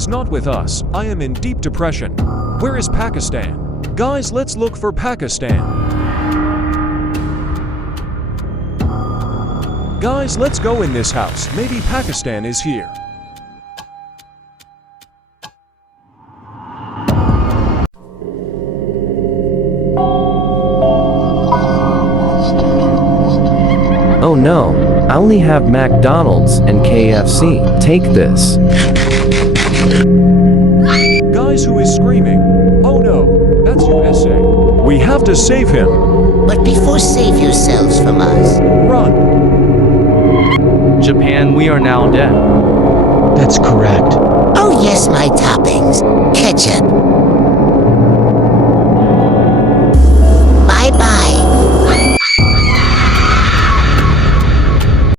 is not with us. I am in deep depression. Where is Pakistan? Guys, let's look for Pakistan. Guys, let's go in this house. Maybe Pakistan is here. Oh no, I only have McDonald's and KFC. Take this. Guys, who is screaming? Oh no, that's USA. We have to save him. But before save yourselves from us. Run. Japan, we are now dead. That's correct. Oh yes, my toppings. Ketchup,